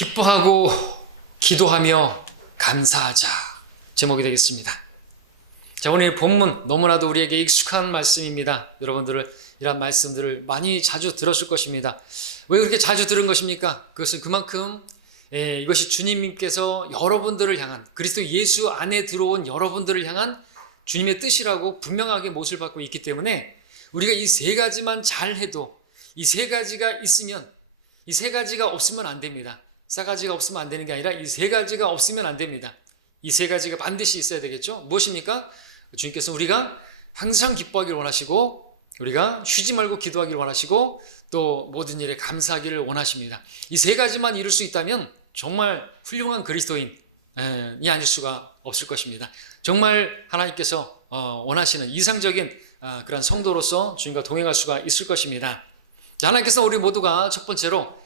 기뻐하고 기도하며 감사하자 제목이 되겠습니다. 자, 오늘 본문 너무나도 우리에게 익숙한 말씀입니다. 여러분들을 이런 말씀들을 많이 자주 들었을 것입니다. 왜 그렇게 자주 들은 것입니까? 그것은 그만큼 이것이 주님께서 여러분들을 향한, 그리스도 예수 안에 들어온 여러분들을 향한 주님의 뜻이라고 분명하게 못을 받고 있기 때문에 우리가 이 세 가지만 잘해도, 이 세 가지가 있으면, 이 세 가지가 없으면 안 됩니다. 싸가지가 없으면 안 되는 게 아니라 이 세 가지가 없으면 안 됩니다. 이 세 가지가 반드시 있어야 되겠죠. 무엇입니까? 주님께서 우리가 항상 기뻐하기를 원하시고, 우리가 쉬지 말고 기도하기를 원하시고, 또 모든 일에 감사하기를 원하십니다. 이 세 가지만 이룰 수 있다면 정말 훌륭한 그리스도인이 아닐 수가 없을 것입니다. 정말 하나님께서 원하시는 이상적인 그런 성도로서 주님과 동행할 수가 있을 것입니다. 하나님께서 우리 모두가 첫 번째로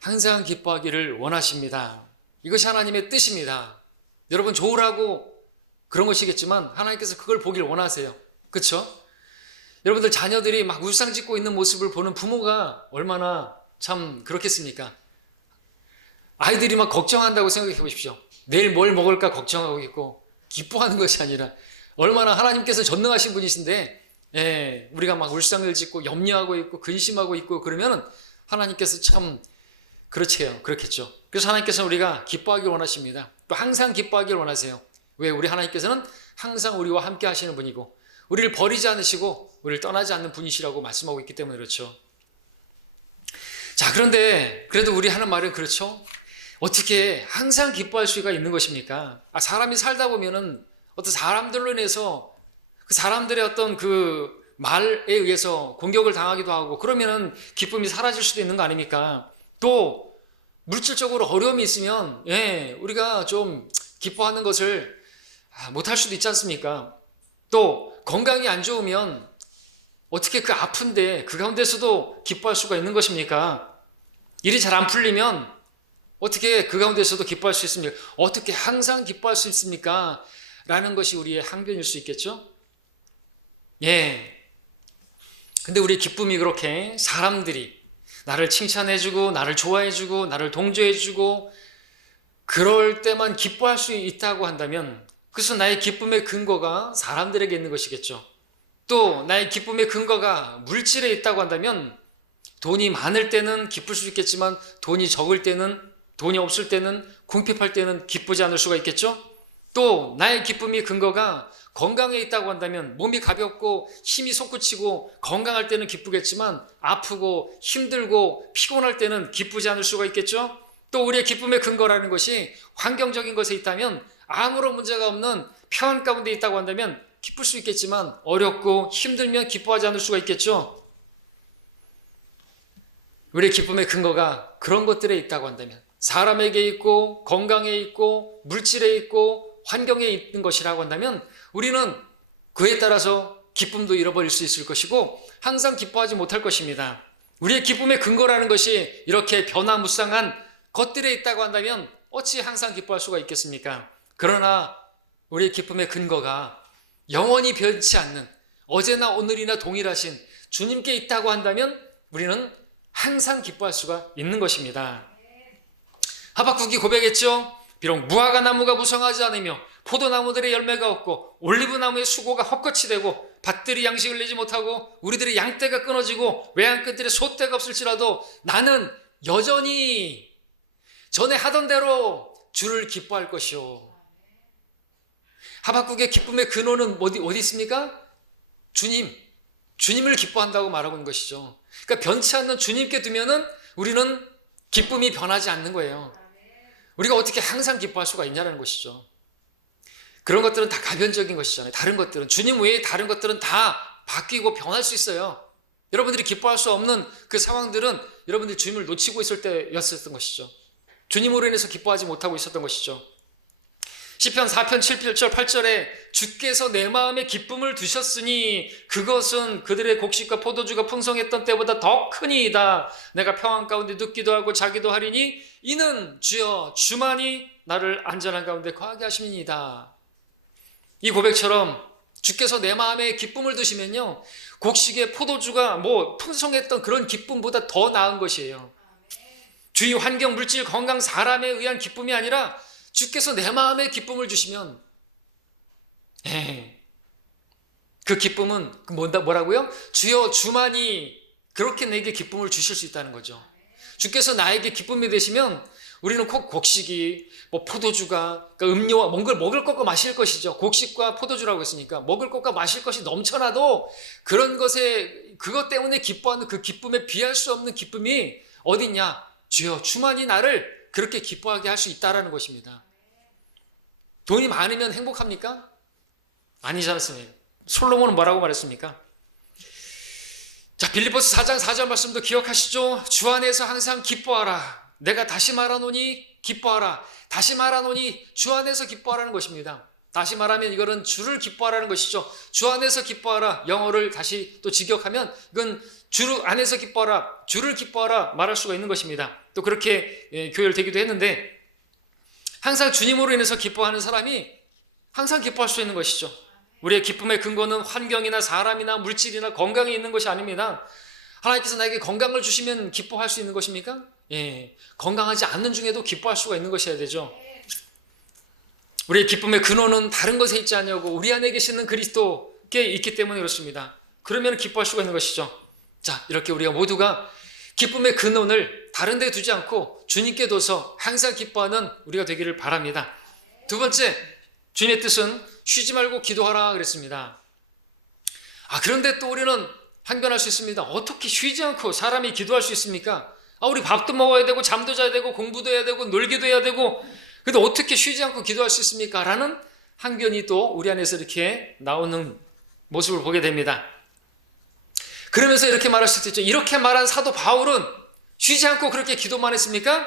항상 기뻐하기를 원하십니다. 이것이 하나님의 뜻입니다. 여러분 좋으라고 그런 것이겠지만 하나님께서 그걸 보길 원하세요. 그렇죠? 여러분들 자녀들이 막 울상 짓고 있는 모습을 보는 부모가 얼마나 참 그렇겠습니까? 아이들이 막 걱정한다고 생각해 보십시오. 내일 뭘 먹을까 걱정하고 있고 기뻐하는 것이 아니라 얼마나 하나님께서 전능하신 분이신데 우리가 막 울상을 짓고 염려하고 있고 근심하고 있고 그러면 하나님께서 참 그렇겠죠. 그래서 하나님께서는 우리가 기뻐하기를 원하십니다. 또 항상 기뻐하기를 원하세요. 왜? 우리 하나님께서는 항상 우리와 함께 하시는 분이고 우리를 버리지 않으시고 우리를 떠나지 않는 분이시라고 말씀하고 있기 때문에 그렇죠. 자, 그런데 그래도 우리 하는 말은 그렇죠. 어떻게 항상 기뻐할 수가 있는 것입니까? 사람이 살다 보면은 어떤 사람들로 인해서 그 사람들의 어떤 그 말에 의해서 공격을 당하기도 하고 그러면은 기쁨이 사라질 수도 있는 거 아닙니까? 또 물질적으로 어려움이 있으면 우리가 좀 기뻐하는 것을 못할 수도 있지 않습니까? 또 건강이 안 좋으면 어떻게 그 아픈데 그 가운데서도 기뻐할 수가 있는 것입니까? 일이 잘 안 풀리면 어떻게 그 가운데서도 기뻐할 수 있습니까? 어떻게 항상 기뻐할 수 있습니까? 라는 것이 우리의 항변일 수 있겠죠? 근데 우리의 기쁨이 그렇게 사람들이 나를 칭찬해주고 나를 좋아해주고 나를 동조해주고 그럴 때만 기뻐할 수 있다고 한다면 그래서 나의 기쁨의 근거가 사람들에게 있는 것이겠죠. 또 나의 기쁨의 근거가 물질에 있다고 한다면 돈이 많을 때는 기쁠 수 있겠지만 돈이 적을 때는, 돈이 없을 때는, 궁핍할 때는 기쁘지 않을 수가 있겠죠. 또 나의 기쁨의 근거가 건강에 있다고 한다면 몸이 가볍고 힘이 솟구치고 건강할 때는 기쁘겠지만 아프고 힘들고 피곤할 때는 기쁘지 않을 수가 있겠죠. 또 우리의 기쁨의 근거라는 것이 환경적인 것에 있다면 아무런 문제가 없는 평안 가운데 있다고 한다면 기쁠 수 있겠지만 어렵고 힘들면 기뻐하지 않을 수가 있겠죠. 우리의 기쁨의 근거가 그런 것들에 있다고 한다면 사람에게 있고 건강에 있고 물질에 있고 환경에 있는 것이라고 한다면 우리는 그에 따라서 기쁨도 잃어버릴 수 있을 것이고 항상 기뻐하지 못할 것입니다. 우리의 기쁨의 근거라는 것이 이렇게 변화무쌍한 것들에 있다고 한다면 어찌 항상 기뻐할 수가 있겠습니까? 그러나 우리의 기쁨의 근거가 영원히 변치 않는 어제나 오늘이나 동일하신 주님께 있다고 한다면 우리는 항상 기뻐할 수가 있는 것입니다. 하박국이 고백했죠. 비록 무화과 나무가 무성하지 않으며 포도나무들의 열매가 없고 올리브나무의 수고가 헛것이 되고 밭들이 양식을 내지 못하고 우리들의 양떼가 끊어지고 외양끝들의 소떼가 없을지라도 나는 여전히 전에 하던 대로 주를 기뻐할 것이요. 하박국의 기쁨의 근원은 어디 있습니까? 주님을 기뻐한다고 말하고 있는 것이죠. 그러니까 변치 않는 주님께 두면은 우리는 기쁨이 변하지 않는 거예요. 우리가 어떻게 항상 기뻐할 수가 있냐는 것이죠. 그런 것들은 다 가변적인 것이잖아요. 다른 것들은 주님 외에 다른 것들은 다 바뀌고 변할 수 있어요. 여러분들이 기뻐할 수 없는 그 상황들은 여러분들이 주님을 놓치고 있을 때였었던 것이죠. 주님으로 인해서 기뻐하지 못하고 있었던 것이죠. 시편 4편 7절 8절에 주께서 내 마음에 기쁨을 두셨으니 그것은 그들의 곡식과 포도주가 풍성했던 때보다 더 크니이다. 내가 평안 가운데 눕기도 하고 자기도 하리니 이는 주여 주만이 나를 안전한 가운데 거하게 하심이니이다. 이 고백처럼 주께서 내 마음에 기쁨을 두시면요 곡식의 포도주가 풍성했던 그런 기쁨보다 더 나은 것이에요. 주위 환경, 물질, 건강, 사람에 의한 기쁨이 아니라 주께서 내 마음에 기쁨을 주시면 그 기쁨은 뭐라고요? 주여 주만이 그렇게 내게 기쁨을 주실 수 있다는 거죠. 주께서 나에게 기쁨이 되시면 우리는 꼭 곡식이 포도주가 그러니까 음료와 먹을 것과 마실 것이죠. 곡식과 포도주라고 했으니까 먹을 것과 마실 것이 넘쳐나도 그런 것에 그것 때문에 기뻐하는 그 기쁨에 비할 수 없는 기쁨이 어디냐? 주여 주만이 나를 그렇게 기뻐하게 할 수 있다라는 것입니다. 돈이 많으면 행복합니까? 아니지 않습니까? 솔로몬은 뭐라고 말했습니까? 자, 빌립보서 4장 4절 말씀도 기억하시죠? 주 안에서 항상 기뻐하라. 내가 다시 말하노니 기뻐하라. 다시 말하노니 주 안에서 기뻐하라는 것입니다. 다시 말하면 이거는 주를 기뻐하라는 것이죠. 주 안에서 기뻐하라. 영어를 다시 또 직역하면 이건 주 안에서 기뻐하라. 주를 기뻐하라 말할 수가 있는 것입니다. 또 그렇게 교열되기도 했는데 항상 주님으로 인해서 기뻐하는 사람이 항상 기뻐할 수 있는 것이죠. 우리의 기쁨의 근거는 환경이나 사람이나 물질이나 건강이 있는 것이 아닙니다. 하나님께서 나에게 건강을 주시면 기뻐할 수 있는 것입니까? 예, 건강하지 않는 중에도 기뻐할 수가 있는 것이어야 되죠. 우리의 기쁨의 근원은 다른 것에 있지 않냐고 우리 안에 계시는 그리스도께 있기 때문에 그렇습니다. 그러면 기뻐할 수가 있는 것이죠. 자, 이렇게 우리가 모두가 기쁨의 근원을 다른 데 두지 않고 주님께 둬서 항상 기뻐하는 우리가 되기를 바랍니다. 두 번째, 주님의 뜻은 쉬지 말고 기도하라 그랬습니다. 그런데 또 우리는 항변할 수 있습니다. 어떻게 쉬지 않고 사람이 기도할 수 있습니까? 우리 밥도 먹어야 되고 잠도 자야 되고 공부도 해야 되고 놀기도 해야 되고 근데 어떻게 쉬지 않고 기도할 수 있습니까? 라는 항변이 또 우리 안에서 이렇게 나오는 모습을 보게 됩니다. 그러면서 이렇게 말할 수도 있죠. 이렇게 말한 사도 바울은 쉬지 않고 그렇게 기도만 했습니까?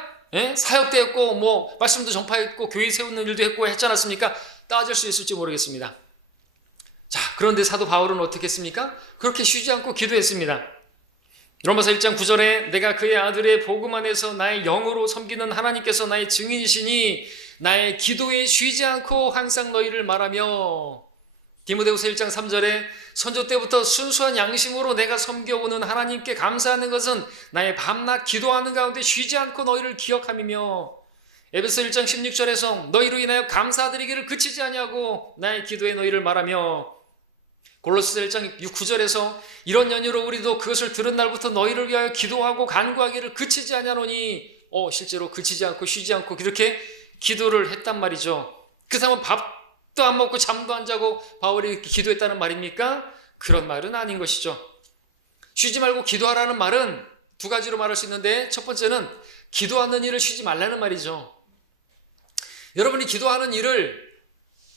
사역도 했고 말씀도 전파했고 교회 세우는 일도 했고 했지 않았습니까? 따질 수 있을지 모르겠습니다. 자, 그런데 사도 바울은 어떻게 했습니까? 그렇게 쉬지 않고 기도했습니다. 로마서 1장 9절에 내가 그의 아들의 복음 안에서 나의 영으로 섬기는 하나님께서 나의 증인이시니 나의 기도에 쉬지 않고 항상 너희를 말하며 디모데후서 1장 3절에 선조 때부터 순수한 양심으로 내가 섬겨오는 하나님께 감사하는 것은 나의 밤낮 기도하는 가운데 쉬지 않고 너희를 기억함이며 에베소 1장 16절에서 너희로 인하여 감사드리기를 그치지 아니하고 나의 기도에 너희를 말하며 골로새서 1장 9절에서 이런 연유로 우리도 그것을 들은 날부터 너희를 위하여 기도하고 간구하기를 그치지 아니하노니 실제로 그치지 않고 쉬지 않고 그렇게 기도를 했단 말이죠. 그 사람은 밥도 안 먹고 잠도 안 자고 바울이 기도했다는 말입니까? 그런 말은 아닌 것이죠. 쉬지 말고 기도하라는 말은 두 가지로 말할 수 있는데 첫 번째는 기도하는 일을 쉬지 말라는 말이죠. 여러분이 기도하는 일을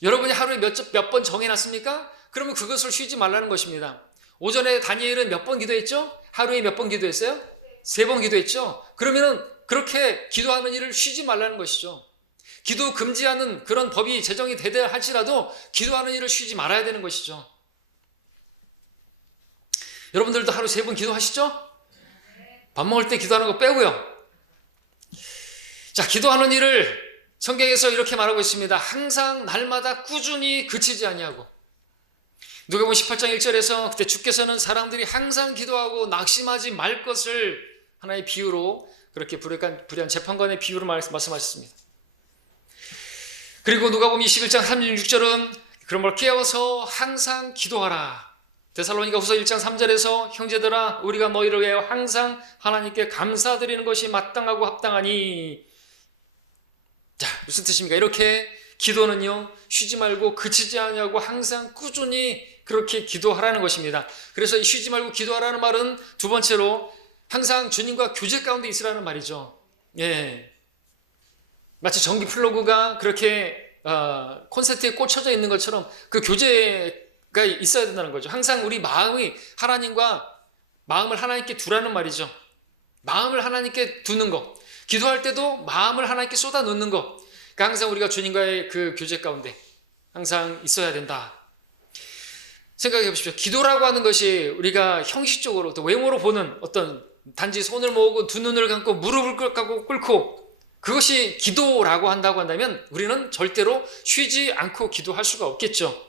여러분이 하루에 몇 번 정해놨습니까? 그러면 그것을 쉬지 말라는 것입니다. 오전에 다니엘은 몇 번 기도했죠? 하루에 몇 번 기도했어요? 3번 기도했죠? 그러면은 그렇게 기도하는 일을 쉬지 말라는 것이죠. 기도 금지하는 그런 법이 제정이 되려 할지라도 기도하는 일을 쉬지 말아야 되는 것이죠. 여러분들도 하루 3번 기도하시죠? 밥 먹을 때 기도하는 거 빼고요. 자, 기도하는 일을 성경에서 이렇게 말하고 있습니다. 항상 날마다 꾸준히 그치지 아니하고 누가복음 18장 1절에서 그때 주께서는 사람들이 항상 기도하고 낙심하지 말 것을 하나의 비유로 그렇게 불의한 재판관의 비유로 말씀하셨습니다. 그리고 누가복음 21장 36절은 그런 걸 깨워서 항상 기도하라. 데살로니가 후서 1장 3절에서 형제들아 우리가 너희를 위하여 항상 하나님께 감사드리는 것이 마땅하고 합당하니. 자, 무슨 뜻입니까? 이렇게 기도는요 쉬지 말고 그치지 않냐고 항상 꾸준히 그렇게 기도하라는 것입니다. 그래서 쉬지 말고 기도하라는 말은 두 번째로 항상 주님과 교제 가운데 있으라는 말이죠. 예, 마치 전기 플러그가 그렇게 콘센트에 꽂혀져 있는 것처럼 그 교제가 있어야 된다는 거죠. 항상 우리 마음을 하나님께 두라는 말이죠. 마음을 하나님께 두는 것, 기도할 때도 마음을 하나님께 쏟아 놓는 것, 그러니까 항상 우리가 주님과의 그 교제 가운데 항상 있어야 된다. 생각해 보십시오. 기도라고 하는 것이 우리가 형식적으로 또 외모로 보는 어떤 단지 손을 모으고 두 눈을 감고 무릎을 꿇고 그것이 기도라고 한다고 한다면 우리는 절대로 쉬지 않고 기도할 수가 없겠죠.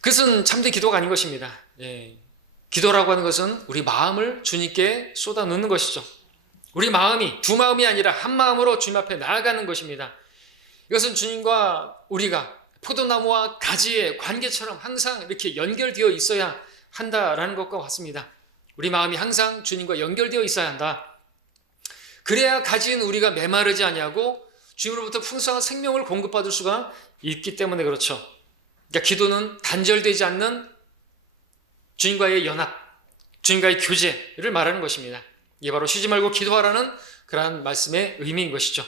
그것은 참된 기도가 아닌 것입니다. 예. 기도라고 하는 것은 우리 마음을 주님께 쏟아 놓는 것이죠. 우리 마음이 두 마음이 아니라 한 마음으로 주님 앞에 나아가는 것입니다. 이것은 주님과 우리가 포도나무와 가지의 관계처럼 항상 이렇게 연결되어 있어야 한다라는 것과 같습니다. 우리 마음이 항상 주님과 연결되어 있어야 한다. 그래야 가진 우리가 메마르지 아니하고 주님으로부터 풍성한 생명을 공급받을 수가 있기 때문에 그렇죠. 그러니까 기도는 단절되지 않는 주님과의 연합, 주님과의 교제를 말하는 것입니다. 이게 바로 쉬지 말고 기도하라는 그러한 말씀의 의미인 것이죠.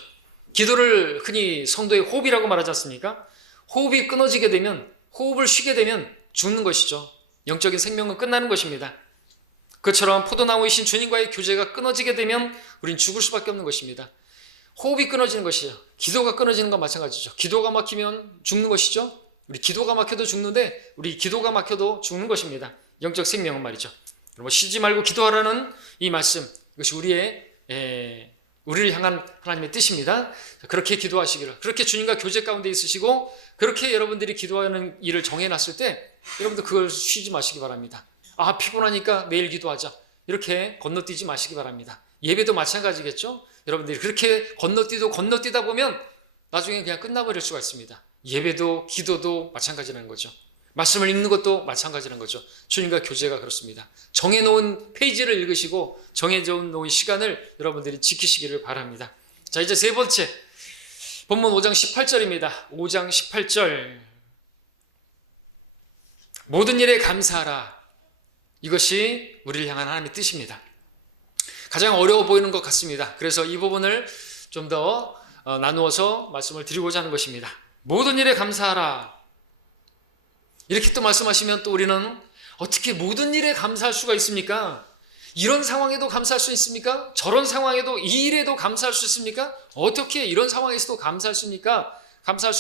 기도를 흔히 성도의 호흡이라고 말하지 않습니까? 호흡이 끊어지게 되면, 호흡을 쉬게 되면 죽는 것이죠. 영적인 생명은 끝나는 것입니다. 그처럼 포도나무이신 주님과의 교제가 끊어지게 되면 우린 죽을 수밖에 없는 것입니다. 호흡이 끊어지는 것이죠. 기도가 끊어지는 건 마찬가지죠. 기도가 막히면 죽는 것이죠. 우리 기도가 막혀도 죽는데 우리 기도가 막혀도 죽는 것입니다. 영적 생명은 말이죠. 여러분, 쉬지 말고 기도하라는 이 말씀, 이것이 우리를 향한 하나님의 뜻입니다. 그렇게 기도하시기를, 그렇게 주님과 교제 가운데 있으시고 그렇게 여러분들이 기도하는 일을 정해놨을 때 여러분들 그걸 쉬지 마시기 바랍니다. 아, 피곤하니까 내일 기도하자, 이렇게 건너뛰지 마시기 바랍니다. 예배도 마찬가지겠죠. 여러분들이 그렇게 건너뛰다 보면 나중에 그냥 끝나버릴 수가 있습니다. 예배도 기도도 마찬가지라는 거죠. 말씀을 읽는 것도 마찬가지라는 거죠. 주님과 교제가 그렇습니다. 정해놓은 페이지를 읽으시고 정해놓은 시간을 여러분들이 지키시기를 바랍니다. 자, 이제 세 번째, 본문 5장 18절입니다. 5장 18절, 모든 일에 감사하라. 이것이 우리를 향한 하나님의 뜻입니다. 가장 어려워 보이는 것 같습니다. 그래서 이 부분을 좀 더 나누어서 말씀을 드리고자 하는 것입니다. 모든 일에 감사하라. 이렇게 또 말씀하시면 또 우리는 어떻게 모든 일에 감사할 수가 있습니까? 이런 상황에도 감사할 수 있습니까? 저런 상황에도, 이 일에도 감사할 수 있습니까? 어떻게 이런 상황에서도 감사할 수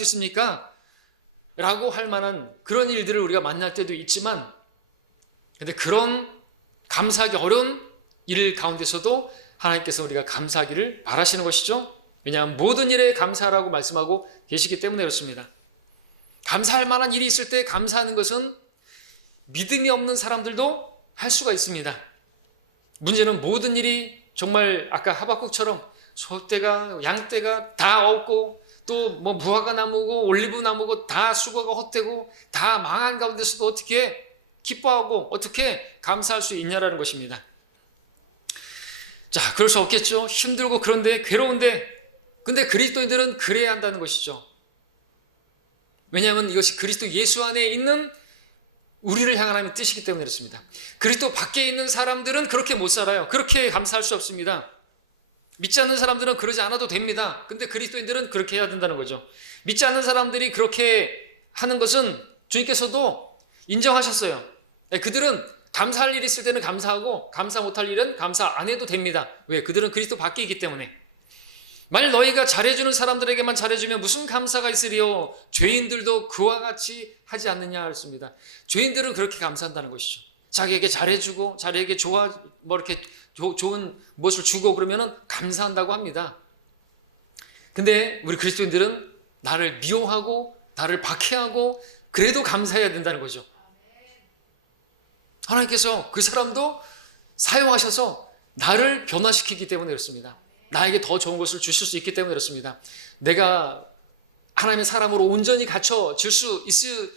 있습니까? 라고 할 만한 그런 일들을 우리가 만날 때도 있지만, 근데 그런 감사하기 어려운 일 가운데서도 하나님께서 우리가 감사하기를 바라시는 것이죠. 왜냐하면 모든 일에 감사하라고 말씀하고 계시기 때문에 그렇습니다. 감사할 만한 일이 있을 때 감사하는 것은 믿음이 없는 사람들도 할 수가 있습니다. 문제는 모든 일이 정말 아까 하박국처럼 소떼가 양떼가 다 없고 또 뭐 무화과 나무고 올리브 나무고 다 수고가 헛되고 다 망한 가운데서도 어떻게 기뻐하고 어떻게 감사할 수 있냐라는 것입니다. 자, 그럴 수 없겠죠. 힘들고 그런데 괴로운데, 근데 그리스도인들은 그래야 한다는 것이죠. 왜냐하면 이것이 그리스도 예수 안에 있는 우리를 향한 하나님의 뜻이기 때문에 그렇습니다. 그리스도 밖에 있는 사람들은 그렇게 못 살아요. 그렇게 감사할 수 없습니다. 믿지 않는 사람들은 그러지 않아도 됩니다. 근데 그리스도인들은 그렇게 해야 된다는 거죠. 믿지 않는 사람들이 그렇게 하는 것은 주님께서도 인정하셨어요. 그들은 감사할 일이 있을 때는 감사하고 감사 못할 일은 감사 안 해도 됩니다. 왜? 그들은 그리스도 밖에 있기 때문에. 만일 너희가 잘해주는 사람들에게만 잘해주면 무슨 감사가 있으리요? 죄인들도 그와 같이 하지 않느냐 했습니다. 죄인들은 그렇게 감사한다는 것이죠. 자기에게 잘해주고 자기에게 이렇게 좋은 무엇을 주고 그러면은 감사한다고 합니다. 근데 우리 그리스도인들은 나를 미워하고 나를 박해하고 그래도 감사해야 된다는 거죠. 하나님께서 그 사람도 사용하셔서 나를 변화시키기 때문에 그렇습니다. 나에게 더 좋은 것을 주실 수 있기 때문에 그렇습니다. 내가 하나님의 사람으로 온전히 갖춰질 수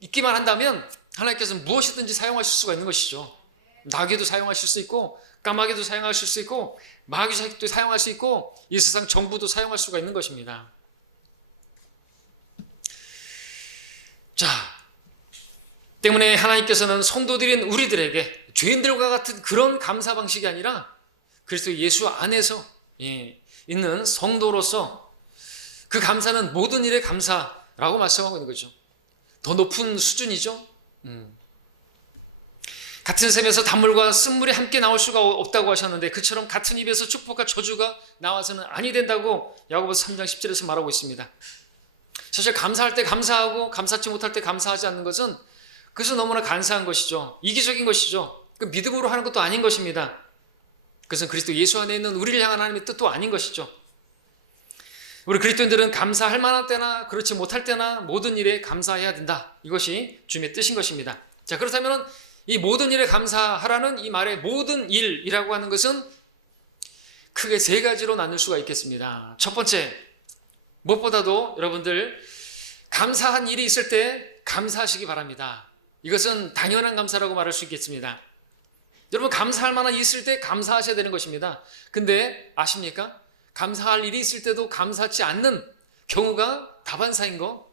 있기만 한다면 하나님께서는 무엇이든지 사용하실 수가 있는 것이죠. 나귀도 사용하실 수 있고 까마귀도 사용하실 수 있고 마귀 새끼도 사용할 수 있고 이 세상 정부도 사용할 수가 있는 것입니다. 자, 때문에 하나님께서는 성도들인 우리들에게 죄인들과 같은 그런 감사 방식이 아니라 그리스도 예수 안에서 있는 성도로서 그 감사는 모든 일에 감사라고 말씀하고 있는 거죠. 더 높은 수준이죠. 같은 샘에서 단물과 쓴물이 함께 나올 수가 없다고 하셨는데 그처럼 같은 입에서 축복과 저주가 나와서는 아니 된다고 야고보서 3장 10절에서 말하고 있습니다. 사실 감사할 때 감사하고 감사치 못할 때 감사하지 않는 것은 그것은 너무나 간사한 것이죠. 이기적인 것이죠. 그 믿음으로 하는 것도 아닌 것입니다. 그것은 그리스도 예수 안에 있는 우리를 향한 하나님의 뜻도 아닌 것이죠. 우리 그리스도인들은 감사할 만한 때나 그렇지 못할 때나 모든 일에 감사해야 된다. 이것이 주님의 뜻인 것입니다. 자, 그렇다면 이 모든 일에 감사하라는 이 말의 모든 일이라고 하는 것은 크게 세 가지로 나눌 수가 있겠습니다. 첫 번째, 무엇보다도 여러분들 감사한 일이 있을 때 감사하시기 바랍니다. 이것은 당연한 감사라고 말할 수 있겠습니다. 여러분, 감사할 만한 일이 있을 때 감사하셔야 되는 것입니다. 근데 아십니까? 감사할 일이 있을 때도 감사하지 않는 경우가 다반사인 거.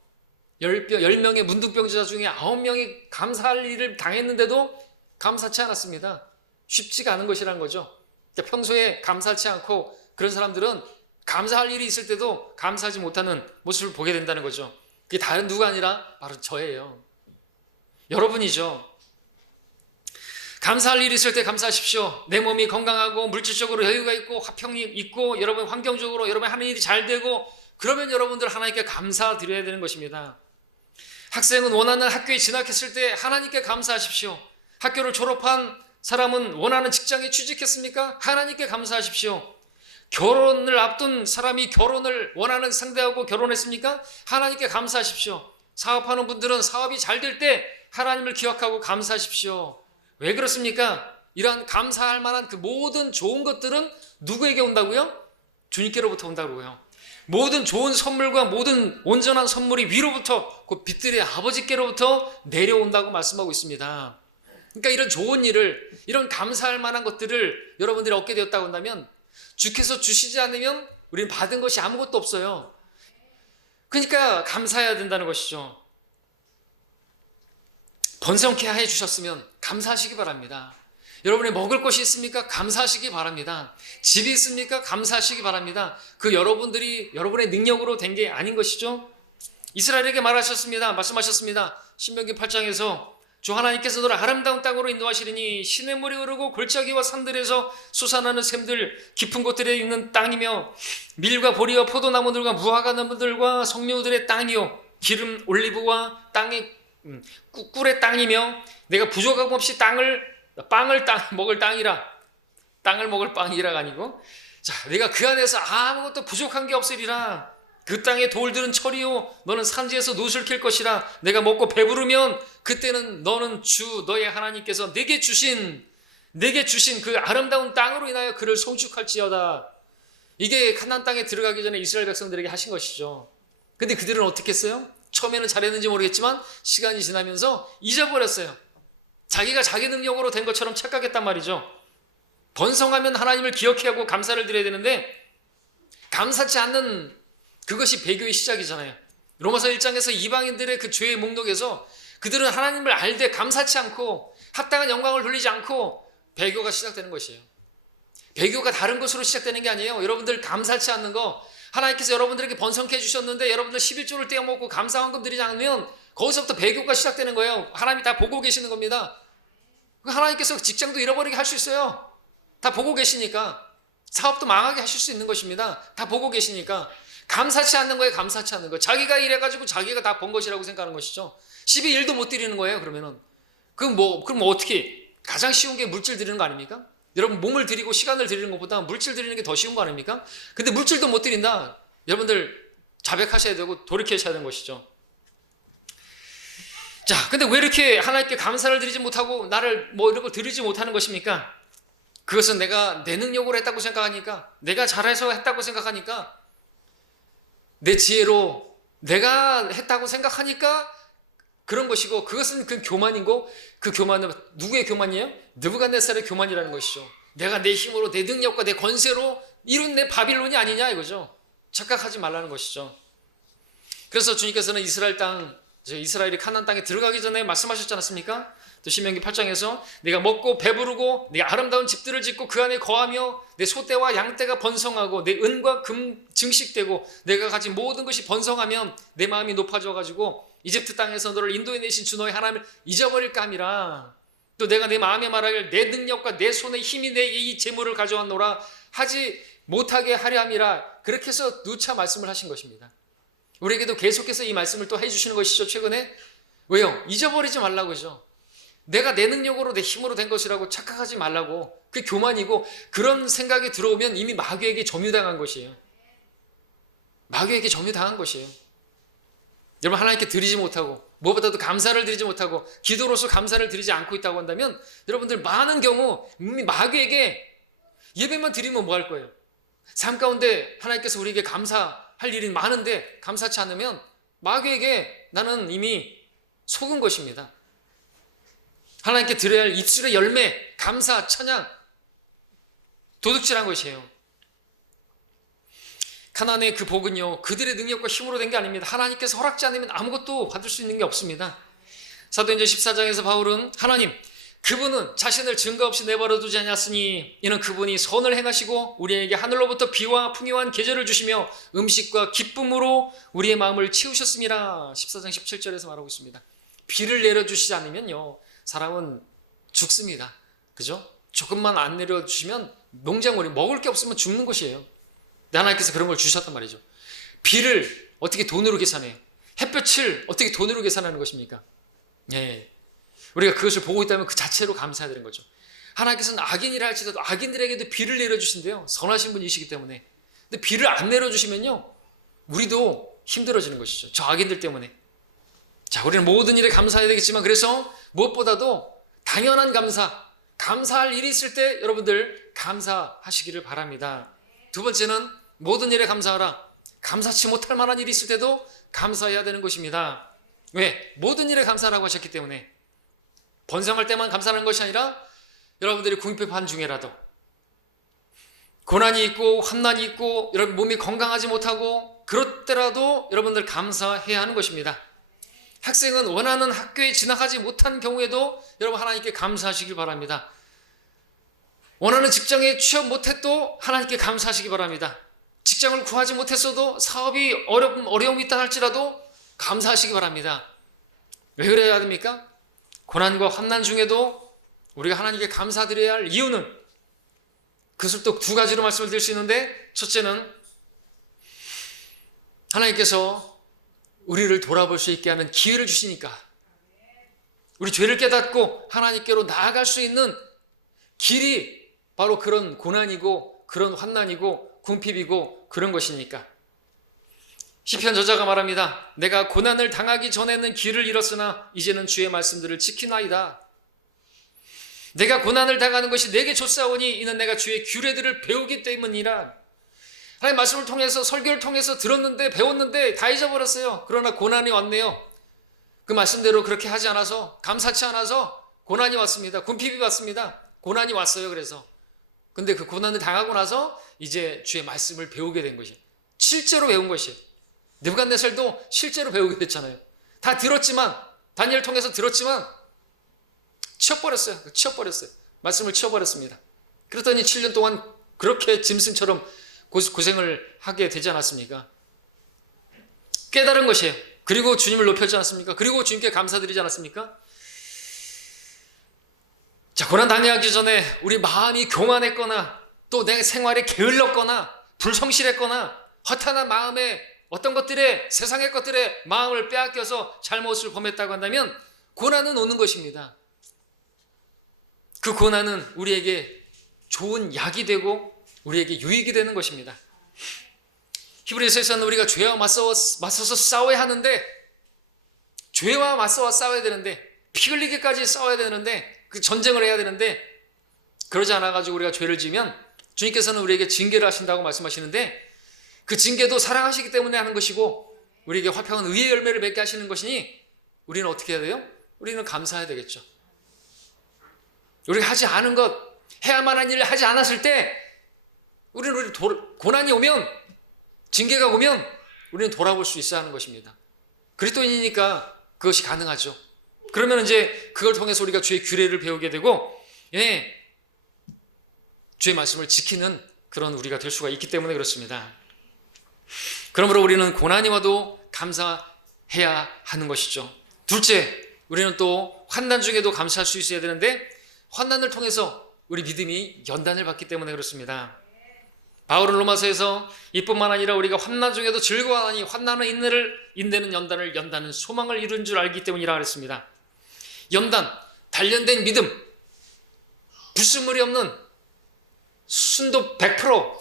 10명의 문둥병자 중에 9명이 감사할 일을 당했는데도 감사치 않았습니다. 쉽지가 않은 것이라는 거죠. 평소에 감사치 않고 그런 사람들은 감사할 일이 있을 때도 감사하지 못하는 모습을 보게 된다는 거죠. 그게 다른 누가 아니라 바로 저예요. 여러분이죠. 감사할 일이 있을 때 감사하십시오. 내 몸이 건강하고 물질적으로 여유가 있고 화평이 있고 여러분 환경적으로 여러분 하는 일이 잘 되고 그러면 여러분들 하나님께 감사드려야 되는 것입니다. 학생은 원하는 학교에 진학했을 때 하나님께 감사하십시오. 학교를 졸업한 사람은 원하는 직장에 취직했습니까? 하나님께 감사하십시오. 결혼을 앞둔 사람이 결혼을 원하는 상대하고 결혼했습니까? 하나님께 감사하십시오. 사업하는 분들은 사업이 잘 될 때 하나님을 기억하고 감사하십시오. 왜 그렇습니까? 이러한 감사할 만한 그 모든 좋은 것들은 누구에게 온다고요? 주님께로부터 온다고요. 모든 좋은 선물과 모든 온전한 선물이 위로부터 그 빛들의 아버지께로부터 내려온다고 말씀하고 있습니다. 그러니까 이런 좋은 일을, 이런 감사할 만한 것들을 여러분들이 얻게 되었다고 한다면 주께서 주시지 않으면 우리는 받은 것이 아무것도 없어요. 그러니까 감사해야 된다는 것이죠. 번성케 해 주셨으면 감사하시기 바랍니다. 여러분이 먹을 것이 있습니까? 감사하시기 바랍니다. 집이 있습니까? 감사하시기 바랍니다. 그 여러분들이 여러분의 능력으로 된 게 아닌 것이죠. 이스라엘에게 말씀하셨습니다. 신명기 8장에서 주 하나님께서 너를 아름다운 땅으로 인도하시리니 시냇물이 흐르고 골짜기와 산들에서 솟아나는 샘들 깊은 곳들에 있는 땅이며 밀과 보리와 포도나무들과 무화과 나무들과 석류들의 땅이요 기름 올리브와 땅의 꿀의 땅이며 내가 부족함 없이 먹을 빵이라가 아니고 자 내가 그 안에서 아무것도 부족한 게 없으리라. 그 땅의 돌들은 철이요 너는 산지에서 노술 캘 것이라. 내가 먹고 배부르면 그때는 너는 주 너의 하나님께서 내게 주신 그 아름다운 땅으로 인하여 그를 송축할지어다. 이게 가나안 땅에 들어가기 전에 이스라엘 백성들에게 하신 것이죠. 근데 그들은 어떻게 했어요? 처음에는 잘했는지 모르겠지만 시간이 지나면서 잊어버렸어요. 자기가 자기 능력으로 된 것처럼 착각했단 말이죠. 번성하면 하나님을 기억하고 감사를 드려야 되는데 감사치 않는 그것이 배교의 시작이잖아요. 로마서 1장에서 이방인들의 그 죄의 목록에서 그들은 하나님을 알되 감사치 않고 합당한 영광을 돌리지 않고 배교가 시작되는 것이에요. 배교가 다른 것으로 시작되는 게 아니에요. 여러분들 감사치 않는 거 하나님께서 여러분들에게 번성케 해주셨는데 여러분들 11조를 떼어먹고 감사헌금 드리지 않으면 거기서부터 배교가 시작되는 거예요. 하나님이 다 보고 계시는 겁니다. 하나님께서 직장도 잃어버리게 할 수 있어요. 다 보고 계시니까. 사업도 망하게 하실 수 있는 것입니다. 다 보고 계시니까. 감사치 않는 거예요. 감사치 않는 거. 자기가 일해가지고 자기가 다 번 것이라고 생각하는 것이죠. 12일도 못 드리는 거예요. 그러면은. 그럼 어떻게? 가장 쉬운 게 물질 드리는 거 아닙니까? 여러분 몸을 드리고 시간을 드리는 것보다 물질 드리는 게 더 쉬운 거 아닙니까? 근데 물질도 못 드린다. 여러분들 자백하셔야 되고 돌이켜셔야 되는 것이죠. 자, 근데 왜 이렇게 하나님께 감사를 드리지 못하고 나를 이런 걸 드리지 못하는 것입니까? 그것은 내가 내 능력으로 했다고 생각하니까, 내가 잘해서 했다고 생각하니까, 내 지혜로 내가 했다고 생각하니까 그런 것이고, 그것은 그 교만이고, 그 교만은 누구의 교만이에요? 느부갓네살의 교만이라는 것이죠. 내가 내 힘으로 내 능력과 내 권세로 이룬 내 바빌론이 아니냐 이거죠. 착각하지 말라는 것이죠. 그래서 주님께서는 이스라엘이 가나안 땅에 들어가기 전에 말씀하셨지 않았습니까? 또 신명기 8장에서 내가 먹고 배부르고 내 아름다운 집들을 짓고 그 안에 거하며 내 소떼와 양떼가 번성하고 내 은과 금 증식되고 내가 가진 모든 것이 번성하면 내 마음이 높아져 가지고 이집트 땅에서 너를 인도해 내신 주 너의 하나님을 잊어버릴까 함이라. 또 내가 내 마음에 말하길 내 능력과 내 손의 힘이 내 이 재물을 가져왔노라 하지 못하게 하려 함이라. 그렇게 해서 누차 말씀을 하신 것입니다. 우리에게도 계속해서 이 말씀을 또 해주시는 것이죠. 최근에 왜요? 잊어버리지 말라고죠. 내가 내 능력으로 내 힘으로 된 것이라고 착각하지 말라고. 그게 교만이고, 그런 생각이 들어오면 이미 마귀에게 점유당한 것이에요. 마귀에게 점유당한 것이에요. 여러분 하나님께 드리지 못하고 무엇보다도 감사를 드리지 못하고 기도로서 감사를 드리지 않고 있다고 한다면 여러분들 많은 경우 이미 마귀에게 예배만 드리면 뭐 할 거예요? 삶 가운데 하나님께서 우리에게 감사할 일이 많은데 감사치 않으면 마귀에게 나는 이미 속은 것입니다. 하나님께 드려야 할 입술의 열매, 감사, 찬양, 도둑질한 것이에요. 가나안의 그 복은요, 그들의 능력과 힘으로 된 게 아닙니다. 하나님께서 허락지 않으면 아무것도 받을 수 있는 게 없습니다. 사도행전 14장에서 바울은 하나님, 그분은 자신을 증거 없이 내버려 두지 않았으니 이는 그분이 선을 행하시고 우리에게 하늘로부터 비와 풍요한 계절을 주시며 음식과 기쁨으로 우리의 마음을 채우셨습니다. 14장 17절에서 말하고 있습니다. 비를 내려주시지 않으면요, 사람은 죽습니다. 그죠? 조금만 안 내려주시면 농작물이 먹을 게 없으면 죽는 것이에요. 하나님께서 그런 걸 주셨단 말이죠. 비를 어떻게 돈으로 계산해요? 햇볕을 어떻게 돈으로 계산하는 것입니까? 예. 우리가 그것을 보고 있다면 그 자체로 감사해야 되는 거죠. 하나님께서는 악인이라 할지라도 악인들에게도 비를 내려주신대요. 선하신 분이시기 때문에. 근데 비를 안 내려주시면요, 우리도 힘들어지는 것이죠. 저 악인들 때문에. 자, 우리는 모든 일에 감사해야 되겠지만, 그래서 무엇보다도 당연한 감사할 일이 있을 때 여러분들 감사하시기를 바랍니다. 두 번째는 모든 일에 감사하라. 감사치 못할 만한 일이 있을 때도 감사해야 되는 것입니다. 왜? 모든 일에 감사하라고 하셨기 때문에. 번성할 때만 감사하는 것이 아니라 여러분들이 궁핍한 중에라도, 고난이 있고 환난이 있고 여러분 몸이 건강하지 못하고 그럴 때라도 여러분들 감사해야 하는 것입니다. 학생은 원하는 학교에 진학하지 못한 경우에도 여러분 하나님께 감사하시길 바랍니다. 원하는 직장에 취업 못해도 하나님께 감사하시기 바랍니다. 직장을 구하지 못했어도 사업이 어려움이 있다 할지라도 감사하시기 바랍니다. 왜 그래야 됩니까? 고난과 환난 중에도 우리가 하나님께 감사드려야 할 이유는, 그것을 또 두 가지로 말씀을 드릴 수 있는데, 첫째는 하나님께서 우리를 돌아볼 수 있게 하는 기회를 주시니까, 우리 죄를 깨닫고 하나님께로 나아갈 수 있는 길이 바로 그런 고난이고 그런 환난이고 궁핍이고 그런 것이니까. 시편 저자가 말합니다. 내가 고난을 당하기 전에는 길을 잃었으나 이제는 주의 말씀들을 지키나이다. 내가 고난을 당하는 것이 내게 좋사오니 이는 내가 주의 규례들을 배우기 때문이라. 하나님 말씀을 통해서, 설교를 통해서 들었는데 배웠는데 다 잊어버렸어요. 그러나 고난이 왔네요. 그 말씀대로 그렇게 하지 않아서, 감사치 않아서 고난이 왔습니다. 궁핍이 왔습니다. 고난이 왔어요. 그래서 근데 그 고난을 당하고 나서 이제 주의 말씀을 배우게 된 것이, 실제로 배운 것이에요. 느부갓네살도 실제로 배우게 됐잖아요. 다 들었지만, 다니엘 통해서 들었지만 치워버렸어요. 말씀을 치워버렸습니다. 그랬더니 7년 동안 그렇게 짐승처럼 고생을 하게 되지 않았습니까? 깨달은 것이에요. 그리고 주님을 높였지 않았습니까? 그리고 주님께 감사드리지 않았습니까? 자, 고난 당하기 전에 우리 마음이 교만했거나 또 내 생활이 게을렀거나 불성실했거나 허탄한 마음에 어떤 것들에, 세상의 것들에 마음을 빼앗겨서 잘못을 범했다고 한다면 고난은 오는 것입니다. 그 고난은 우리에게 좋은 약이 되고 우리에게 유익이 되는 것입니다. 히브리서에서는 우리가 죄와 맞서서 싸워야 하는데, 죄와 맞서 싸워야 되는데, 피 흘리기까지 싸워야 되는데, 그 전쟁을 해야 되는데, 그러지 않아가지고 우리가 죄를 지면 주님께서는 우리에게 징계를 하신다고 말씀하시는데, 그 징계도 사랑하시기 때문에 하는 것이고 우리에게 화평한 의의 열매를 맺게 하시는 것이니 우리는 어떻게 해야 돼요? 우리는 감사해야 되겠죠. 우리가 하지 않은 것, 해야만 한 일을 하지 않았을 때 우리는 고난이 오면, 징계가 오면 우리는 돌아볼 수 있어야 하는 것입니다. 그리스도인이니까 그것이 가능하죠. 그러면 이제 그걸 통해서 우리가 주의 규례를 배우게 되고, 주의 말씀을 지키는 그런 우리가 될 수가 있기 때문에 그렇습니다. 그러므로 우리는 고난이 와도 감사해야 하는 것이죠. 둘째, 우리는 또 환난 중에도 감사할 수 있어야 되는데, 환난을 통해서 우리 믿음이 연단을 받기 때문에 그렇습니다. 바울은 로마서에서 이뿐만 아니라 우리가 환난 중에도 즐거워하니 환난은 인내는 연단은 소망을 이룬 줄 알기 때문이라 그랬습니다. 연단, 단련된 믿음, 불순물이 없는 순도 100%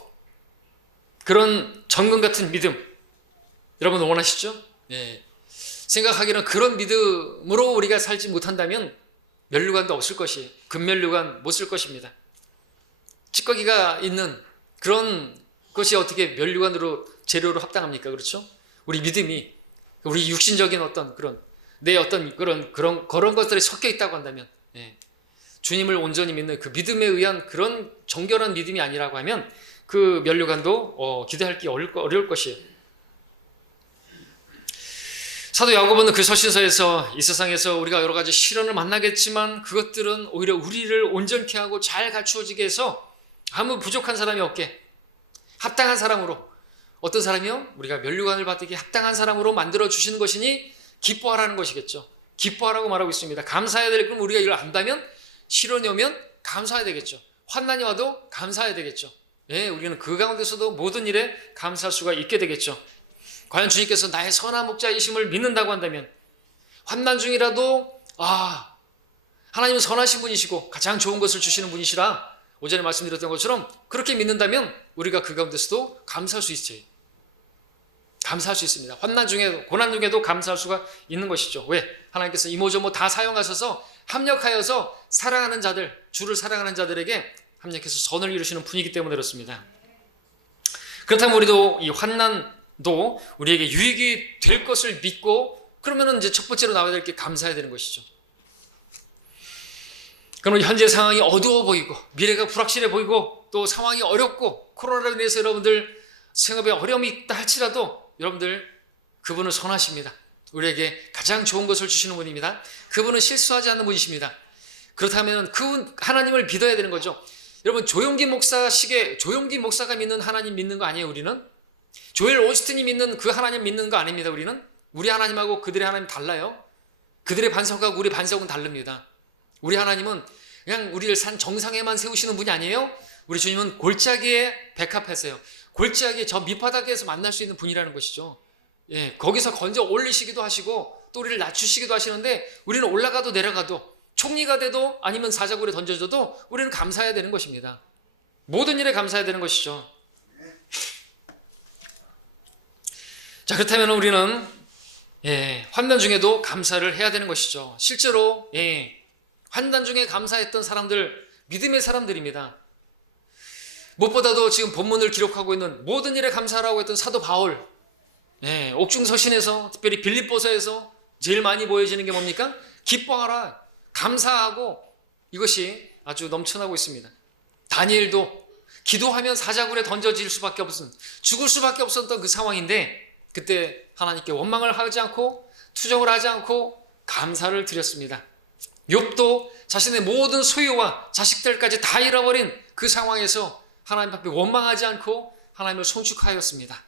그런 정금 같은 믿음, 여러분 원하시죠? 네. 생각하기는 그런 믿음으로 우리가 살지 못한다면 면류관도 없을 것이에요. 금면류관 못 쓸 것입니다. 찌꺼기가 있는 그런 그것이 어떻게 면류관으로 재료로 합당합니까? 그렇죠? 우리 믿음이 우리 육신적인 어떤 그런 내 어떤 그런 것들이 섞여 있다고 한다면, 예, 주님을 온전히 믿는 그 믿음에 의한 그런 정결한 믿음이 아니라고 하면 그 면류관도 기대하기 어려울 것이에요. 사도 야고보는 그 서신서에서 이 세상에서 우리가 여러 가지 시련을 만나겠지만 그것들은 오히려 우리를 온전케 하고 잘 갖추어지게 해서 아무 부족한 사람이 없게 합당한 사람으로, 어떤 사람이요? 우리가 면류관을 받기 합당한 사람으로 만들어 주시는 것이니 기뻐하라는 것이겠죠. 기뻐하라고 말하고 있습니다. 감사해야 될 건 우리가 이걸 안다면, 시련이 오면 감사해야 되겠죠. 환난이 와도 감사해야 되겠죠. 예, 우리는 그 가운데서도 모든 일에 감사할 수가 있게 되겠죠. 과연 주님께서 나의 선한 목자이심을 믿는다고 한다면, 환난 중이라도 하나님은 선하신 분이시고 가장 좋은 것을 주시는 분이시라 오전에 말씀드렸던 것처럼 그렇게 믿는다면 우리가 그 가운데서도 감사할 수 있어요. 감사할 수 있습니다. 환난 중에도, 고난 중에도 감사할 수가 있는 것이죠. 왜? 하나님께서 이모저모 다 사용하셔서 합력하여서 사랑하는 자들, 주를 사랑하는 자들에게 합력해서 선을 이루시는 분이기 때문에 그렇습니다. 그렇다면 우리도 이 환난도 우리에게 유익이 될 것을 믿고, 그러면은 이제 첫 번째로 나와야 될 게 감사해야 되는 것이죠. 그러면 현재 상황이 어두워 보이고 미래가 불확실해 보이고 또 상황이 어렵고 코로나로 인해서 여러분들 생업에 어려움이 있다 할지라도 여러분들, 그분은 선하십니다. 우리에게 가장 좋은 것을 주시는 분입니다. 그분은 실수하지 않는 분이십니다. 그렇다면 그 하나님을 믿어야 되는 거죠. 여러분, 조용기 목사가 믿는 하나님 믿는 거 아니에요. 우리는 조엘 오스틴이 믿는 그 하나님 믿는 거 아닙니다. 우리 하나님하고 그들의 하나님 달라요. 그들의 반석하고 우리 반석은 다릅니다. 우리 하나님은 그냥 우리를 산 정상에만 세우시는 분이 아니에요. 우리 주님은 골짜기에 백합하세요. 골짜기 저 밑바닥에서 만날 수 있는 분이라는 것이죠. 예, 거기서 건져 올리시기도 하시고 또 우리를 낮추시기도 하시는데, 우리는 올라가도 내려가도, 총리가 돼도 아니면 사자굴에 던져져도 우리는 감사해야 되는 것입니다. 모든 일에 감사해야 되는 것이죠. 자, 그렇다면 우리는 환난 중에도 감사를 해야 되는 것이죠. 실제로 환난 중에 감사했던 사람들, 믿음의 사람들입니다. 무엇보다도 지금 본문을 기록하고 있는 모든 일에 감사하라고 했던 사도 바울, 옥중서신에서, 특별히 빌립보서에서 제일 많이 보여지는 게 뭡니까? 기뻐하라, 감사하고, 이것이 아주 넘쳐나고 있습니다. 다니엘도 기도하면 사자굴에 던져질 수밖에 없은, 죽을 수밖에 없었던 그 상황인데 그때 하나님께 원망을 하지 않고 투정을 하지 않고 감사를 드렸습니다. 욥도 자신의 모든 소유와 자식들까지 다 잃어버린 그 상황에서 하나님 앞에 원망하지 않고 하나님을 송축하였습니다.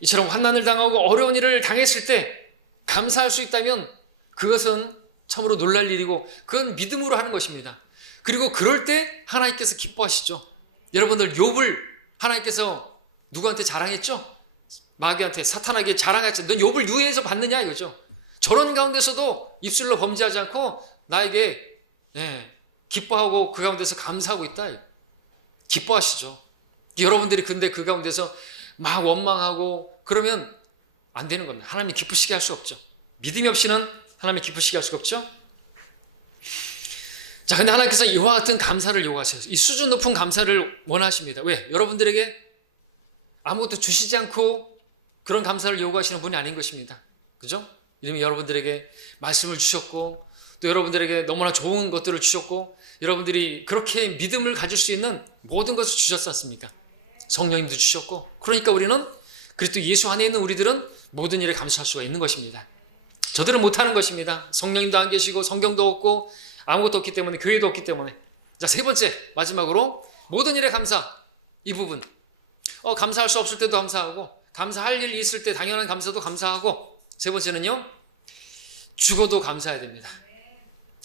이처럼 환난을 당하고 어려운 일을 당했을 때 감사할 수 있다면 그것은 참으로 놀랄 일이고, 그건 믿음으로 하는 것입니다. 그리고 그럴 때 하나님께서 기뻐하시죠. 여러분들, 욥을 하나님께서 누구한테 자랑했죠? 마귀한테, 사탄에게 자랑했죠. 넌 욥을 누에서 봤느냐 이거죠. 저런 가운데서도 입술로 범죄하지 않고 나에게 기뻐하고 그 가운데서 감사하고 있다. 기뻐하시죠. 여러분들이 근데 그 가운데서 막 원망하고 그러면 안 되는 겁니다. 하나님이 기쁘시게 할 수 없죠. 믿음이 없이는 하나님이 기쁘시게 할 수가 없죠. 자, 근데 하나님께서 이와 같은 감사를 요구하세요. 이 수준 높은 감사를 원하십니다. 왜? 여러분들에게 아무것도 주시지 않고 그런 감사를 요구하시는 분이 아닌 것입니다. 그죠? 이름이 여러분들에게 말씀을 주셨고 또 여러분들에게 너무나 좋은 것들을 주셨고 여러분들이 그렇게 믿음을 가질 수 있는 모든 것을 주셨지 않습니까? 성령님도 주셨고, 그러니까 우리는 그리스도 예수 안에 있는 우리들은 모든 일에 감사할 수가 있는 것입니다. 저들은 못하는 것입니다. 성령님도 안 계시고 성경도 없고 아무것도 없기 때문에, 교회도 없기 때문에. 자, 세 번째, 마지막으로 모든 일에 감사, 이 부분. 감사할 수 없을 때도 감사하고 감사할 일이 있을 때 당연한 감사도 감사하고, 세 번째는요, 죽어도 감사해야 됩니다.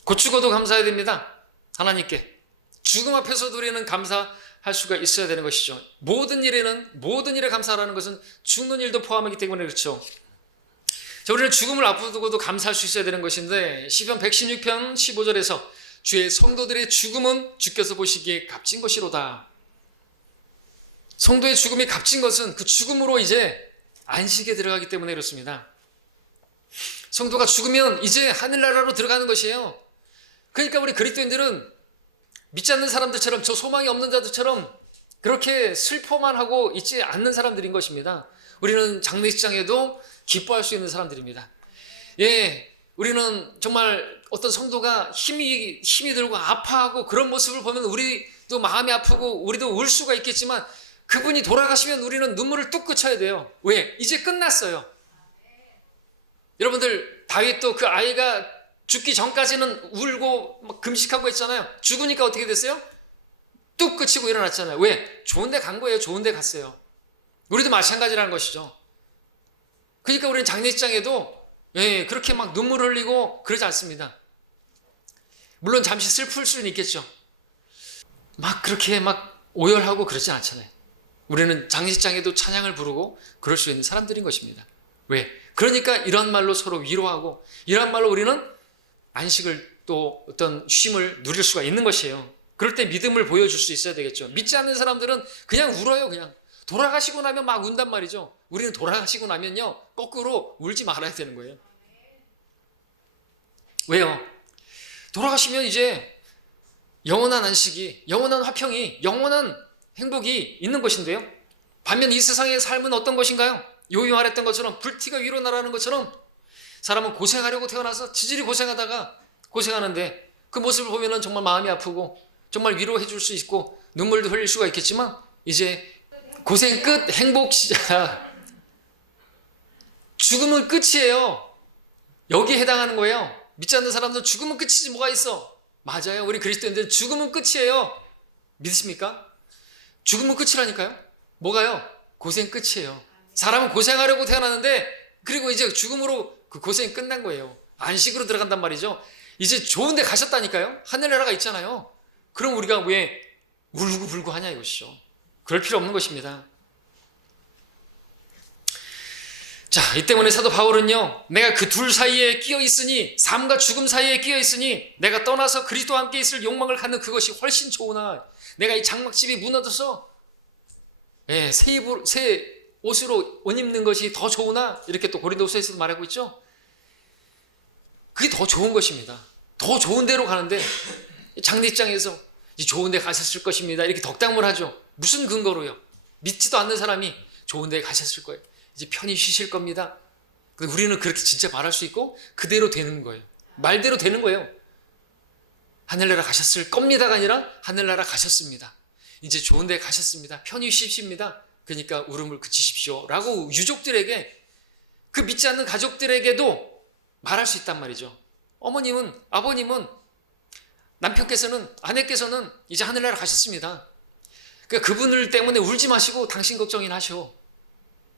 곧 죽어도 감사해야 됩니다. 하나님께 죽음 앞에서도 우리는 감사할 수가 있어야 되는 것이죠. 모든 일에 감사하라는 것은 죽는 일도 포함하기 때문에 그렇죠. 자, 우리는 죽음을 앞두고도 감사할 수 있어야 되는 것인데, 시편 116편 15절에서 주의 성도들의 죽음은 주께서 보시기에 값진 것이로다. 성도의 죽음이 값진 것은 그 죽음으로 이제 안식에 들어가기 때문에 그렇습니다. 성도가 죽으면 이제 하늘나라로 들어가는 것이에요. 그러니까 우리 그리스도인들은 믿지 않는 사람들처럼, 저 소망이 없는 자들처럼 그렇게 슬퍼만 하고 있지 않는 사람들인 것입니다. 우리는 장례식장에도 기뻐할 수 있는 사람들입니다. 예, 우리는 정말 어떤 성도가 힘이 들고 아파하고 그런 모습을 보면 우리도 마음이 아프고 우리도 울 수가 있겠지만 그분이 돌아가시면 우리는 눈물을 뚝 그쳐야 돼요. 왜? 이제 끝났어요. 여러분들, 다윗도 그 아이가 죽기 전까지는 울고 막 금식하고 했잖아요. 죽으니까 어떻게 됐어요? 뚝 그치고 일어났잖아요. 왜? 좋은 데 간 거예요. 좋은 데 갔어요. 우리도 마찬가지라는 것이죠. 그러니까 우리는 장례식장에도 그렇게 막 눈물 흘리고 그러지 않습니다. 물론 잠시 슬플 수는 있겠죠. 막 그렇게 막 오열하고 그러지 않잖아요. 우리는 장례식장에도 찬양을 부르고 그럴 수 있는 사람들인 것입니다. 왜? 그러니까 이런 말로 서로 위로하고 이런 말로 우리는 안식을 또 어떤 쉼을 누릴 수가 있는 것이에요. 그럴 때 믿음을 보여줄 수 있어야 되겠죠. 믿지 않는 사람들은 그냥 울어요. 그냥 돌아가시고 나면 막 운단 말이죠. 우리는 돌아가시고 나면요 거꾸로 울지 말아야 되는 거예요. 왜요? 돌아가시면 이제 영원한 안식이, 영원한 화평이, 영원한 행복이 있는 것인데요. 반면 이 세상의 삶은 어떤 것인가요? 요요 말했던 것처럼 불티가 위로 날아가는 것처럼 사람은 고생하려고 태어나서 지질이 고생하다가 고생하는데 그 모습을 보면 정말 마음이 아프고 정말 위로해 줄 수 있고 눈물도 흘릴 수가 있겠지만 이제 고생 끝, 행복 시작. 죽음은 끝이에요. 여기에 해당하는 거예요. 믿지 않는 사람들은 죽음은 끝이지 뭐가 있어. 맞아요. 우리 그리스도인들은 죽음은 끝이에요. 믿으십니까? 죽음은 끝이라니까요. 뭐가요? 고생 끝이에요. 사람은 고생하려고 태어나는데 그리고 이제 죽음으로 그 고생이 끝난 거예요. 안식으로 들어간단 말이죠. 이제 좋은 데 가셨다니까요. 하늘나라가 있잖아요. 그럼 우리가 왜 울고불고 하냐 이것이죠. 그럴 필요 없는 것입니다. 자, 이 때문에 사도 바울은요, 내가 그 둘 사이에 끼어 있으니, 삶과 죽음 사이에 끼어 있으니 내가 떠나서 그리스도와 함께 있을 욕망을 갖는 그것이 훨씬 좋으나 내가 이 장막집이 무너져서 새 옷으로 옷 입는 것이 더 좋으나 이렇게 또 고린도서에서도 말하고 있죠. 그게 더 좋은 것입니다. 더 좋은 데로 가는데 장례식장에서 좋은 데 가셨을 것입니다 이렇게 덕담을 하죠. 무슨 근거로요? 믿지도 않는 사람이 좋은 데 가셨을 거예요. 이제 편히 쉬실 겁니다. 근데 우리는 그렇게 진짜 말할 수 있고 그대로 되는 거예요. 말대로 되는 거예요. 하늘나라 가셨을 겁니다가 아니라 하늘나라 가셨습니다. 이제 좋은 데 가셨습니다. 편히 쉬십니다. 그러니까 울음을 그치십시오 라고 유족들에게, 그 믿지 않는 가족들에게도 말할 수 있단 말이죠. 어머님은, 아버님은, 남편께서는, 아내께서는 이제 하늘나라 가셨습니다. 그러니까 그분들 때문에 울지 마시고 당신 걱정이나 하시오.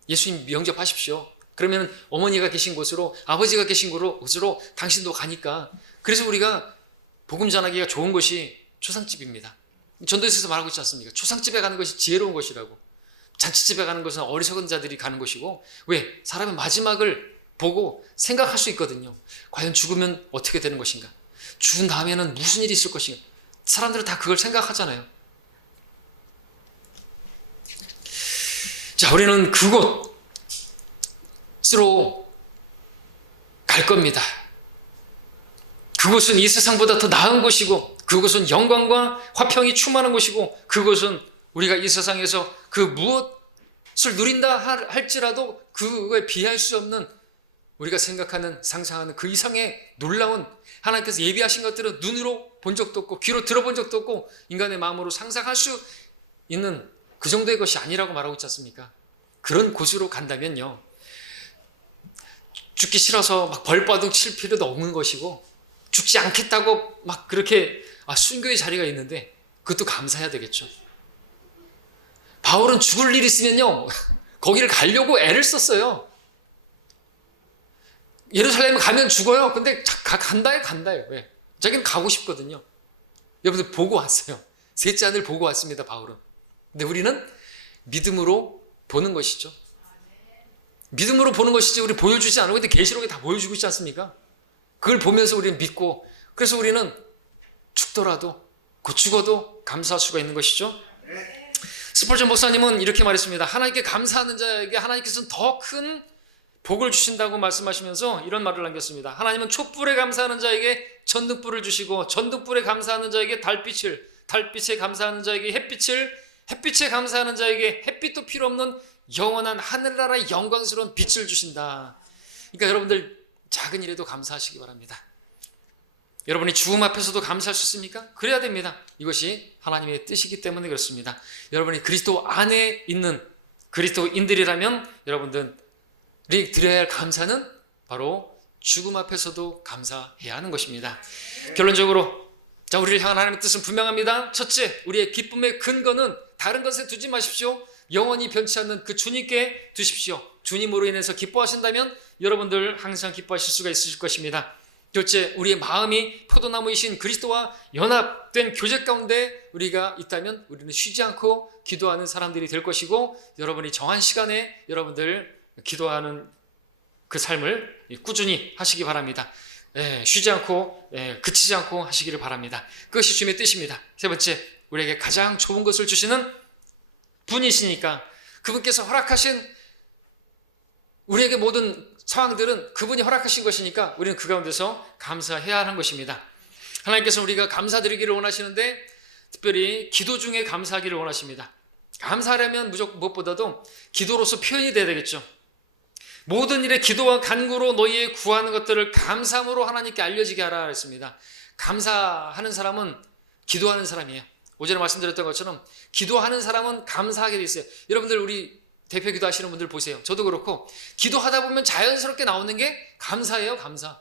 예수님 영접하십시오. 그러면 어머니가 계신 곳으로, 아버지가 계신 곳으로 당신도 가니까. 그래서 우리가 복음 전하기가 좋은 것이 초상집입니다. 전도에서 말하고 있지 않습니까? 초상집에 가는 것이 지혜로운 것이라고. 잔치집에 가는 것은 어리석은 자들이 가는 것이고, 왜? 사람의 마지막을 보고 생각할 수 있거든요. 과연 죽으면 어떻게 되는 것인가? 죽은 다음에는 무슨 일이 있을 것인가? 사람들은 다 그걸 생각하잖아요. 자, 우리는 그곳으로 갈 겁니다. 그곳은 이 세상보다 더 나은 곳이고, 그곳은 영광과 화평이 충만한 곳이고, 그곳은 우리가 이 세상에서 그 무엇을 누린다 할지라도 그거에 비할 수 없는, 우리가 생각하는, 상상하는 그 이상의 놀라운, 하나님께서 예비하신 것들은 눈으로 본 적도 없고 귀로 들어본 적도 없고 인간의 마음으로 상상할 수 있는 그 정도의 것이 아니라고 말하고 있지 않습니까? 그런 곳으로 간다면요, 죽기 싫어서 막 벌바둥 칠 필요도 없는 것이고, 죽지 않겠다고 막 그렇게 순교의 자리가 있는데 그것도 감사해야 되겠죠. 바울은 죽을 일 있으면요 거기를 가려고 애를 썼어요. 예루살렘에 가면 죽어요. 근데 간다요. 왜? 자기는 가고 싶거든요. 여러분들 보고 왔어요. 셋째 하늘 보고 왔습니다, 바울은. 근데 우리는 믿음으로 보는 것이죠. 믿음으로 보는 것이지 우리 보여주지 않고, 근데 계시록에 다 보여주고 있지 않습니까? 그걸 보면서 우리는 믿고, 그래서 우리는 죽더라도, 죽어도 감사할 수가 있는 것이죠. 스펄전 목사님은 이렇게 말했습니다. 하나님께 감사하는 자에게 하나님께서는 더 큰 복을 주신다고 말씀하시면서 이런 말을 남겼습니다. 하나님은 촛불에 감사하는 자에게 전등불을 주시고, 전등불에 감사하는 자에게 달빛을, 달빛에 감사하는 자에게 햇빛을 햇빛에 감사하는 자에게 햇빛도 필요 없는 영원한 하늘나라의 영광스러운 빛을 주신다. 그러니까 여러분들 작은 일에도 감사하시기 바랍니다. 여러분이 죽음 앞에서도 감사할 수 있습니까? 그래야 됩니다. 이것이 하나님의 뜻이기 때문에 그렇습니다. 여러분이 그리스도 안에 있는 그리스도인들이라면 여러분들이 드려야 할 감사는 바로 죽음 앞에서도 감사해야 하는 것입니다. 결론적으로 자, 우리를 향한 하나님의 뜻은 분명합니다. 첫째, 우리의 기쁨의 근거는 다른 것에 두지 마십시오. 영원히 변치 않는 그 주님께 두십시오. 주님으로 인해서 기뻐하신다면 여러분들 항상 기뻐하실 수가 있으실 것입니다. 둘째, 우리의 마음이 포도나무이신 그리스도와 연합된 교제 가운데 우리가 있다면 우리는 쉬지 않고 기도하는 사람들이 될 것이고, 여러분이 정한 시간에 여러분들 기도하는 그 삶을 꾸준히 하시기 바랍니다. 쉬지 않고 그치지 않고 하시기를 바랍니다. 그것이 주님의 뜻입니다. 세 번째, 우리에게 가장 좋은 것을 주시는 분이시니까 그분께서 허락하신 우리에게 모든 상황들은 그분이 허락하신 것이니까 우리는 그 가운데서 감사해야 하는 것입니다. 하나님께서 우리가 감사드리기를 원하시는데 특별히 기도 중에 감사하기를 원하십니다. 감사하려면 무엇보다도 기도로서 표현이 돼야 되겠죠. 모든 일에 기도와 간구로 너희의 구하는 것들을 감사함으로 하나님께 알려지게 하라 했습니다. 감사하는 사람은 기도하는 사람이에요. 오전에 말씀드렸던 것처럼 기도하는 사람은 감사하게 돼 있어요. 여러분들 우리 대표 기도하시는 분들 보세요. 저도 그렇고 기도하다 보면 자연스럽게 나오는 게 감사예요. 감사.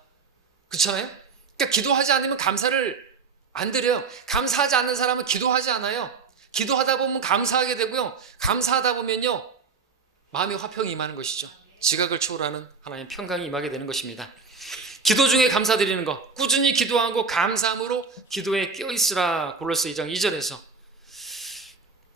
그렇잖아요? 그러니까 기도하지 않으면 감사를 안 드려요. 감사하지 않는 사람은 기도하지 않아요. 기도하다 보면 감사하게 되고요. 감사하다 보면요, 마음의 화평이 임하는 것이죠. 지각을 초월하는 하나님의 평강이 임하게 되는 것입니다. 기도 중에 감사드리는 것, 꾸준히 기도하고 감사함으로 기도에 끼어있으라. 골로새 2장 2절에서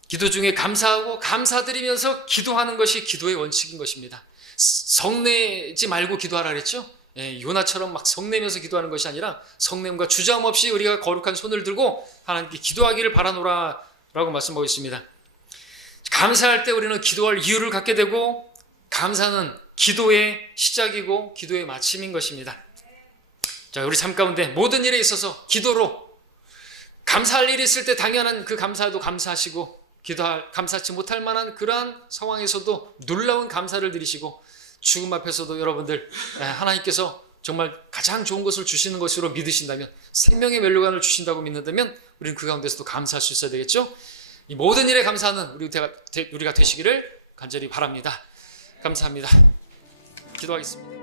기도 중에 감사하고 감사드리면서 기도하는 것이 기도의 원칙인 것입니다. 성내지 말고 기도하라 그랬죠? 요나처럼 막 성내면서 기도하는 것이 아니라 성냄과 주저함 없이 우리가 거룩한 손을 들고 하나님께 기도하기를 바라노라 라고 말씀하고 있습니다. 감사할 때 우리는 기도할 이유를 갖게 되고, 감사는 기도의 시작이고 기도의 마침인 것입니다. 자, 우리 삶 가운데 모든 일에 있어서 기도로 감사할 일이 있을 때 당연한 그 감사도 감사하시고, 감사치 못할 만한 그러한 상황에서도 놀라운 감사를 드리시고, 죽음 앞에서도 여러분들 하나님께서 정말 가장 좋은 것을 주시는 것으로 믿으신다면, 생명의 멸류관을 주신다고 믿는다면 우리는 그 가운데서도 감사할 수 있어야 되겠죠. 이 모든 일에 감사하는 우리가 되시기를 간절히 바랍니다. 감사합니다. 기도하겠습니다.